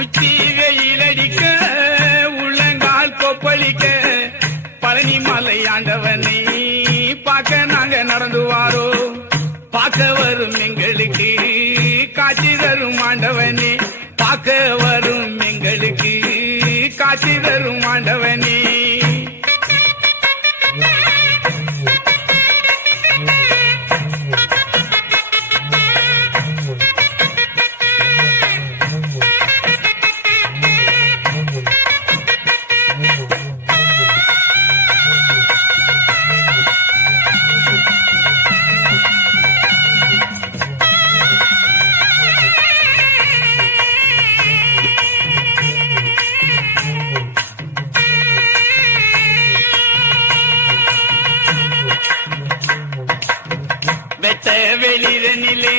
உச்சி வெயிலடிக்க உள்ளங்கால் கொப்பளிக்க பழனி மலை ஆண்டவனை பார்க்க நாங்க நடந்து வாரோ. பார்க்க வரும் எங்களுக்கு காட்சி தரும் ஆண்டவனே, பார்க்க வரும் எங்களுக்கு காட்சி தரும் ஆண்டவனே. வெட்ட வெளிதனிலே